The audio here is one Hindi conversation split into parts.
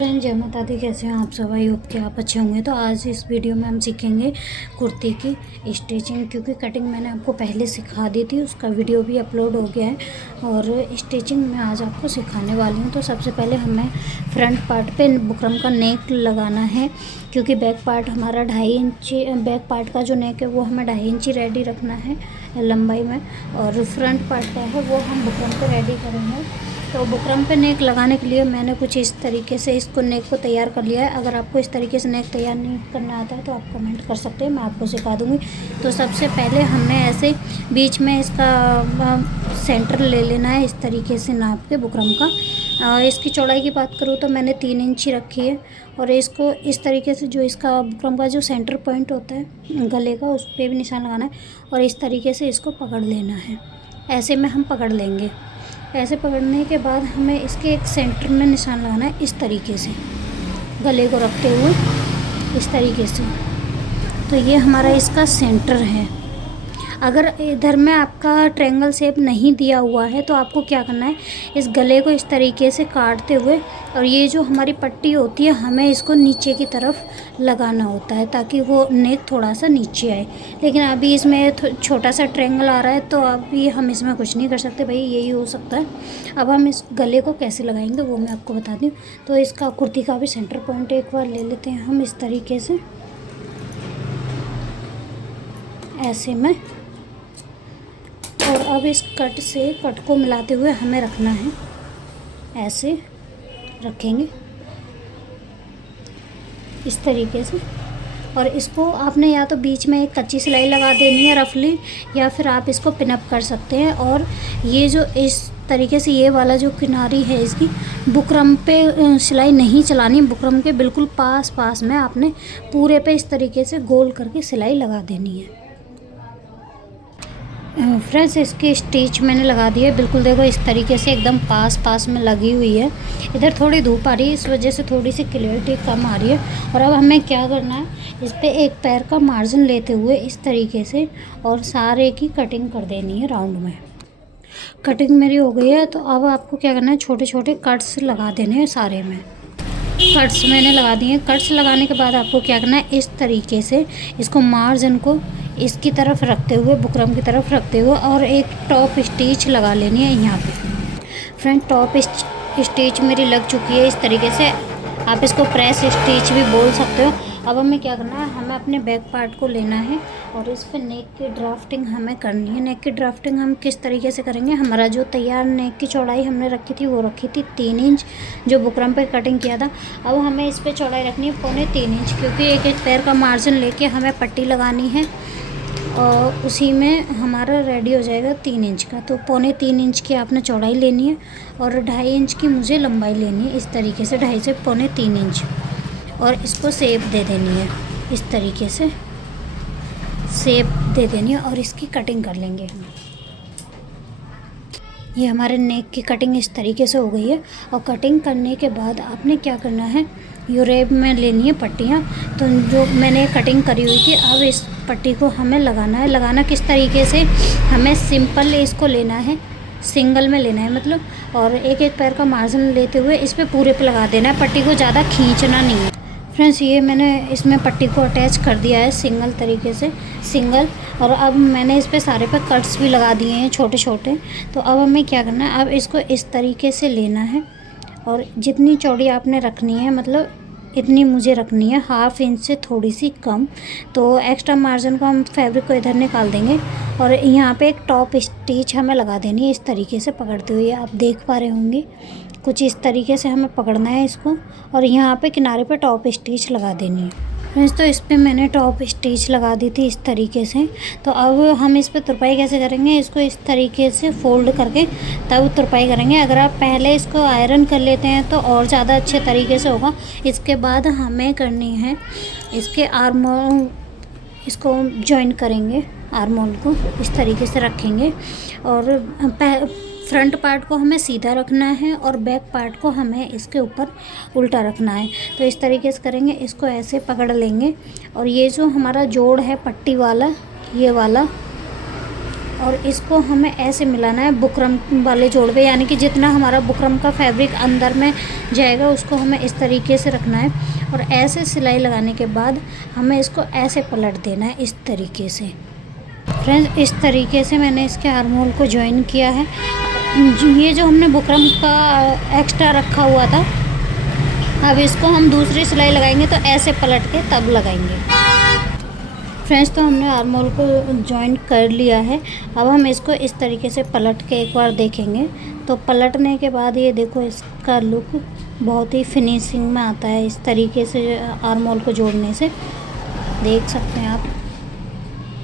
फ्रेंड जय माता दी। कैसे हैं आप सब? आई होप कि आप अच्छे होंगे। तो आज इस वीडियो में हम सीखेंगे कुर्ती की स्टिचिंग, क्योंकि कटिंग मैंने आपको पहले सिखा दी थी, उसका वीडियो भी अपलोड हो गया है और स्टिचिंग मैं आज आपको सिखाने वाली हूँ। तो सबसे पहले हमें फ्रंट पार्ट पे बुकरम का नेक लगाना है, क्योंकि बैक पार्ट हमारा 2.5 इंच, बैक पार्ट का जो नेक है वो हमें 2.5 इंच रेडी रखना है लंबाई में, और फ्रंट पार्ट का है वो हम बुकरम पे रेडी करेंगे। तो बुकरम पे नेक लगाने के लिए मैंने कुछ इस तरीके से इसको नेक को तैयार कर लिया है। अगर आपको इस तरीके से नेक तैयार नहीं करना आता है तो आप कमेंट कर सकते हैं, मैं आपको सिखा दूँगी। तो सबसे पहले हमें ऐसे बीच में इसका सेंटर ले लेना है, इस तरीके से नाप के बुकरम का। इसकी चौड़ाई की बात करूँ तो मैंने 3 इंच रखी है, और इसको इस तरीके से जो इसका बुकरम का जो सेंटर पॉइंट होता है गले का, उस पर भी निशान लगाना है और इस तरीके से इसको पकड़ लेना है। ऐसे में हम पकड़ लेंगे। ऐसे पकड़ने के बाद हमें इसके एक सेंटर में निशान लगाना है, इस तरीके से गले को रखते हुए इस तरीके से। तो ये हमारा इसका सेंटर है। अगर इधर में आपका ट्रायंगल शेप नहीं दिया हुआ है तो आपको क्या करना है, इस गले को इस तरीके से काटते हुए, और ये जो हमारी पट्टी होती है हमें इसको नीचे की तरफ लगाना होता है ताकि वो नेक थोड़ा सा नीचे आए। लेकिन अभी इसमें छोटा सा ट्रायंगल आ रहा है तो अभी हम इसमें कुछ नहीं कर सकते भाई, यही हो सकता है। अब हम इस गले को कैसे लगाएंगे वो मैं आपको बता दूँ। तो इसका कुर्ती का भी सेंटर पॉइंट एक बार ले लेते हैं हम इस तरीके से, ऐसे में। और अब इस कट को मिलाते हुए हमें रखना है, ऐसे रखेंगे इस तरीके से। और इसको आपने या तो बीच में एक कच्ची सिलाई लगा देनी है रफली, या फिर आप इसको पिनअप कर सकते हैं। और ये जो इस तरीके से ये वाला जो किनारी है इसकी बुकरम पे सिलाई नहीं चलानी, बुकरम के बिल्कुल पास में आपने पूरे पे इस तरीके से गोल करके सिलाई लगा देनी है। फ्रेंड्स इसकी स्टिच मैंने लगा दी है, बिल्कुल देखो इस तरीके से एकदम पास में लगी हुई है। इधर थोड़ी धूप आ रही है, इस वजह से थोड़ी सी क्लियरिटी कम आ रही है। और अब हमें क्या करना है, इस पे एक पैर का मार्जिन लेते हुए इस तरीके से और सारे की कटिंग कर देनी है राउंड में। कटिंग मेरी हो गई है, तो अब आपको क्या करना है, छोटे छोटे कट्स लगा देने हैं सारे में। कट्स मैंने लगा दिए। कट्स लगाने के बाद आपको क्या करना है, इस तरीके से इसको मार्जिन को इसकी तरफ रखते हुए, बुकरम की तरफ रखते हुए, और एक टॉप स्टिच लगा लेनी है यहाँ पे। फ्रेंड टॉप स्टिच मेरी लग चुकी है इस तरीके से, आप इसको प्रेस स्टिच भी बोल सकते हो। अब हमें क्या करना है, हमें अपने बैक पार्ट को लेना है और इस पर नेक की ड्राफ्टिंग हमें करनी है। नेक की ड्राफ्टिंग हम किस तरीके से करेंगे, हमारा जो तैयार नेक की चौड़ाई हमने रखी थी वो रखी थी 3 इंच, जो बुकरम पे कटिंग किया था। अब हमें इस पर चौड़ाई रखनी है 3.25 इंच, क्योंकि एक पैर का मार्जिन लेके हमें पट्टी लगानी है और उसी में हमारा रेडी हो जाएगा 3 इंच का। तो 3.25 इंच की आपने चौड़ाई लेनी है और 2.5 इंच की मुझे लंबाई लेनी है, इस तरीके से 2.5 से 3.25 इंच। और इसको शेप दे देनी है, इस तरीके से शेप दे देनी है और इसकी कटिंग कर लेंगे हम। ये हमारे नेक की कटिंग इस तरीके से हो गई है। और कटिंग करने के बाद आपने क्या करना है, यूरेब में लेनी है पट्टियाँ। तो जो मैंने कटिंग करी हुई थी, अब इस पट्टी को हमें लगाना है। लगाना किस तरीके से, हमें सिंपल इसको लेना है, सिंगल में लेना है मतलब, और एक पैर का मार्जिन लेते हुए इस पे पूरे पे लगा देना है। पट्टी को ज़्यादा खींचना नहीं है। फ्रेंड्स ये मैंने इसमें पट्टी को अटैच कर दिया है सिंगल तरीके से, सिंगल। और अब मैंने इस पे सारे पे कट्स भी लगा दिए हैं छोटे छोटे। तो अब हमें क्या करना है, अब इसको इस तरीके से लेना है और जितनी चौड़ी आपने रखनी है, मतलब इतनी मुझे रखनी है, 1/2 इंच से थोड़ी सी कम। तो एक्स्ट्रा मार्जिन को हम फैब्रिक को इधर निकाल देंगे और यहाँ पे एक टॉप स्टिच हमें लगा देनी है, इस तरीके से पकड़ते हुए। आप देख पा रहे होंगे कुछ इस तरीके से हमें पकड़ना है इसको, और यहाँ पे किनारे पे टॉप स्टिच लगा देनी है। फ्रेंड्स तो इस पर मैंने टॉप स्टिच लगा दी थी इस तरीके से। तो अब हम इस पर तुरपाई कैसे करेंगे, इसको इस तरीके से फोल्ड करके तब तुरपाई करेंगे। अगर आप पहले इसको आयरन कर लेते हैं तो और ज़्यादा अच्छे तरीके से होगा। इसके बाद हमें करनी है इसके आर्म, इसको जॉइन करेंगे, आर्म को इस तरीके से रखेंगे। और फ्रंट पार्ट को हमें सीधा रखना है और बैक पार्ट को हमें इसके ऊपर उल्टा रखना है। तो इस तरीके से करेंगे, इसको ऐसे पकड़ लेंगे और ये जो हमारा जोड़ है पट्टी वाला, ये वाला, और इसको हमें ऐसे मिलाना है बुकरम वाले जोड़ पे, यानी कि जितना हमारा बुकरम का फैब्रिक अंदर में जाएगा उसको हमें इस तरीके से रखना है। और ऐसे सिलाई लगाने के बाद हमें इसको ऐसे पलट देना है इस तरीके से। फ्रेंड्स, इस तरीके से मैंने इसके आर्म होल को ज्वाइन किया है। ये जो हमने बुकरम का एक्स्ट्रा रखा हुआ था, अब इसको हम दूसरी सिलाई लगाएंगे तो ऐसे पलट के तब लगाएंगे। फ्रेंड्स, तो हमने आर्म होल को ज्वाइन कर लिया है। अब हम इसको इस तरीके से पलट के एक बार देखेंगे। तो पलटने के बाद ये देखो, इसका लुक बहुत ही फिनिशिंग में आता है। इस तरीके से आर्म होल को जोड़ने से देख सकते हैं आप,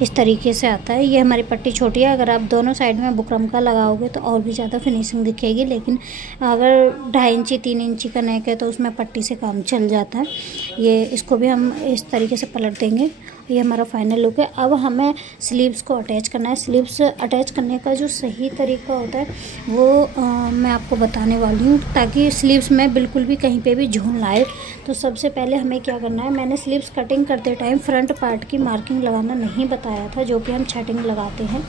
इस तरीके से आता है। ये हमारी पट्टी छोटी है, अगर आप दोनों साइड में बुकरम का लगाओगे तो और भी ज़्यादा फिनिशिंग दिखेगी, लेकिन अगर 2.5 इंची 3 इंची का नेक है तो उसमें पट्टी से काम चल जाता है। ये इसको भी हम इस तरीके से पलट देंगे। ये हमारा फाइनल लुक है। अब हमें स्लीव्स को अटैच करना है। स्लीव्स अटैच करने का जो सही तरीका होता है वो मैं आपको बताने वाली हूँ, ताकि स्लीव्स में बिल्कुल भी कहीं पे भी झूल ना आए। तो सबसे पहले हमें क्या करना है, मैंने स्लीव्स कटिंग करते टाइम फ्रंट पार्ट की मार्किंग लगाना नहीं बताया था, जो कि हम छटिंग लगाते हैं।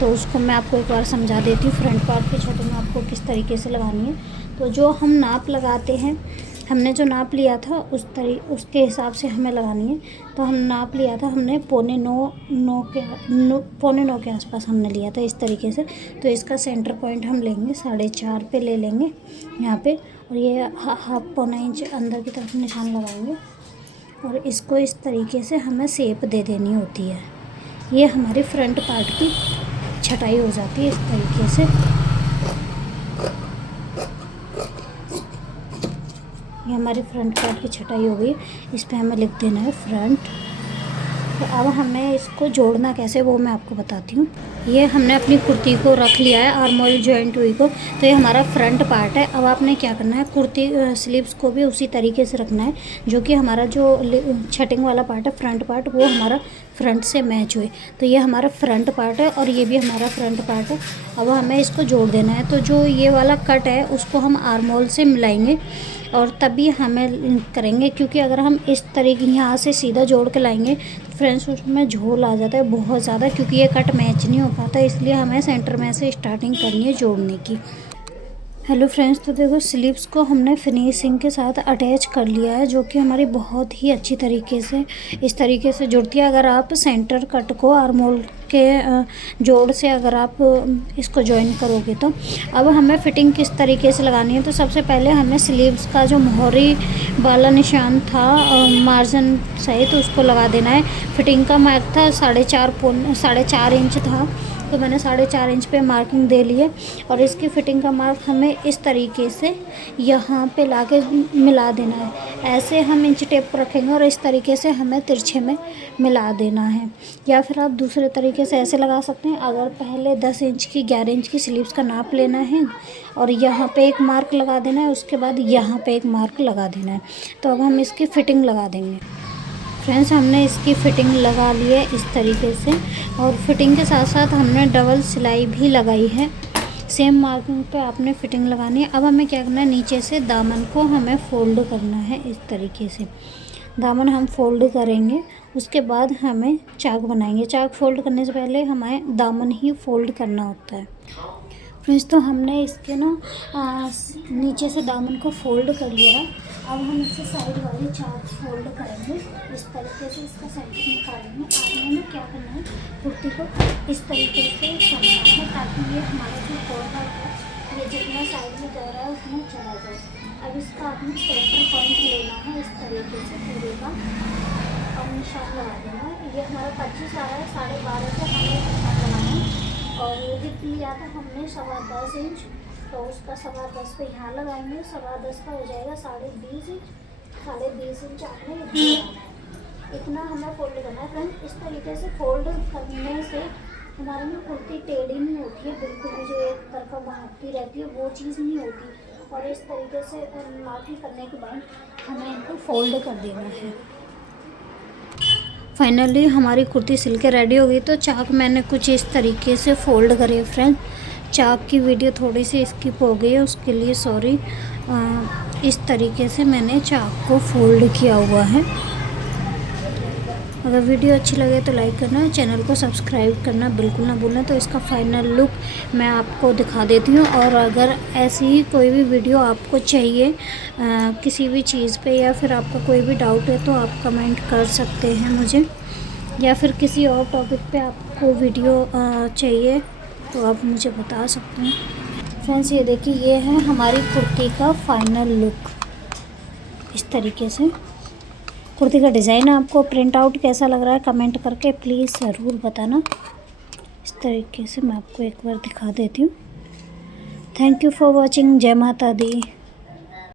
तो उसको मैं आपको एक बार समझा देती हूँ। फ्रंट पार्ट की छटिंग आपको किस तरीके से लगानी है। तो जो हम नाप लगाते हैं, हमने जो नाप लिया था उसके हिसाब से हमें लगानी है। तो हम नाप लिया था, हमने 8:45 के आसपास हमने लिया था इस तरीके से। तो इसका सेंटर पॉइंट हम लेंगे 4.5 पे ले लेंगे यहाँ पे, और ये हाफ पौना इंच अंदर की तरफ निशान लगाएंगे और इसको इस तरीके से हमें शेप दे देनी होती है। ये हमारी फ्रंट पार्ट की छटाई हो जाती है इस तरीके से। ये हमारी फ्रंट पार्ट की छटाई हो गई। इस पे हमें लिख देना है फ्रंट। तो अब हमें इसको जोड़ना कैसे वो मैं आपको बताती हूँ। ये हमने अपनी कुर्ती को रख लिया है आर्म होल जॉइंट हुई को, तो ये हमारा फ्रंट पार्ट है। अब आपने क्या करना है, कुर्ती स्लीव्स को भी उसी तरीके से रखना है, जो कि हमारा जो छटिंग वाला पार्ट है फ्रंट पार्ट, वो हमारा फ्रंट से मैच हुए। तो ये हमारा फ्रंट पार्ट है और ये भी हमारा फ्रंट पार्ट है। अब हमें इसको जोड़ देना है। तो जो ये वाला कट है उसको हम आर्म होल से मिलाएंगे और तभी हमें करेंगे, क्योंकि अगर हम इस तरीके यहाँ से सीधा जोड़ के लाएंगे तो फ्रेंड्स उसमें झोल आ जाता है बहुत ज़्यादा, क्योंकि ये कट मैच नहीं हो पाता। इसलिए हमें सेंटर में से स्टार्टिंग करनी है जोड़ने की। हेलो फ्रेंड्स, तो देखो स्लीव्स को हमने फिनिशिंग के साथ अटैच कर लिया है, जो कि हमारी बहुत ही अच्छी तरीके से इस तरीके से जुड़ती है। अगर आप सेंटर कट को आर्म होल के जोड़ से अगर आप इसको ज्वाइन करोगे तो। अब हमें फिटिंग किस तरीके से लगानी है, तो सबसे पहले हमें स्लीव्स का जो मोहरी वाला निशान था मार्जिन सहित उसको लगा देना है। फिटिंग का मार्क था 4.5 इंच था, तो मैंने 4.5 इंच पे मार्किंग दे ली है। और इसकी फ़िटिंग का मार्क हमें इस तरीके से यहाँ पे लाके मिला देना है। ऐसे हम इंच टेप रखेंगे और इस तरीके से हमें तिरछे में मिला देना है। या फिर आप दूसरे तरीके से ऐसे लगा सकते हैं। अगर पहले 10 इंच की 11 इंच की स्लीव्स का नाप लेना है और यहाँ पे एक मार्क लगा देना है, उसके बाद यहाँ पे एक मार्क लगा देना है। तो अब हम इसकी फ़िटिंग लगा देंगे। फ्रेंड्स, हमने इसकी फ़िटिंग लगा ली है इस तरीके से, और फिटिंग के साथ साथ हमने डबल सिलाई भी लगाई है। सेम मार्किंग पे आपने फ़िटिंग लगानी है। अब हमें क्या करना है, नीचे से दामन को हमें फ़ोल्ड करना है इस तरीके से। दामन हम फोल्ड करेंगे, उसके बाद हमें चाक बनाएंगे। चाक फोल्ड करने से पहले हमें दामन ही फोल्ड करना होता है। फ्रेंड्स, तो हमने इसके नीचे से दामन को फोल्ड कर लिया है। अब हम इससे साइड वाली चाक फोल्ड करेंगे इस तरीके से, इसका सेंटर निकालेंगे। आपने ना क्या करना है, कुर्ती को इस तरीके से करना है ताकि ये हमारा जो कॉर्नर है ये जितना साइड में जा रहा है उसमें चला जाए। अब इसका आपने सेंटर पॉइंट लेना है इस तरीके से पूरे का, और निशान लगा देना है। ये हमारा 25 आ रहा है, 12.5 से हमें निशान लगाना है। और जिप लिया था हमने 10.25 इंच, तो उसका 10.25 पे यहाँ लगाएंगे। 10.25 का हो जाएगा 20.5 इंच। 20.5 इंच आपने इतना हमें फोल्ड करना है। फ्रेंड्स, इस तरीके से फोल्ड करने से हमारे में कुर्ती टेढ़ी नहीं होती है, बिल्कुल भी जो एक तरफा भागती रहती है वो चीज़ नहीं होती। और इस तरीके से मार्किंग करने के बाद हमें इनको फोल्ड कर देना है। फाइनली हमारी कुर्ती सिल के रेडी हो गई। तो चाक मैंने कुछ इस तरीके से फ़ोल्ड करे। फ्रेंड, चाक की वीडियो थोड़ी सी स्किप हो गई है, उसके लिए सॉरी। इस तरीके से मैंने चाक को फोल्ड किया हुआ है अगर वीडियो अच्छी लगे तो लाइक करना, चैनल को सब्सक्राइब करना बिल्कुल ना भूलना। तो इसका फाइनल लुक मैं आपको दिखा देती हूँ। और अगर ऐसी ही कोई भी वीडियो आपको चाहिए किसी भी चीज़ पे, या फिर आपका कोई भी डाउट है, तो आप कमेंट कर सकते हैं मुझे, या फिर किसी और टॉपिक पे आपको वीडियो चाहिए तो आप मुझे बता सकते हैं। फ्रेंड्स ये देखिए, ये है हमारी कुर्ती का फाइनल लुक। इस तरीके से कुर्ती का डिज़ाइन आपको प्रिंट आउट कैसा लग रहा है कमेंट करके प्लीज़ ज़रूर बताना। इस तरीके से मैं आपको एक बार दिखा देती हूँ। Thank you for watching. जय माता दी।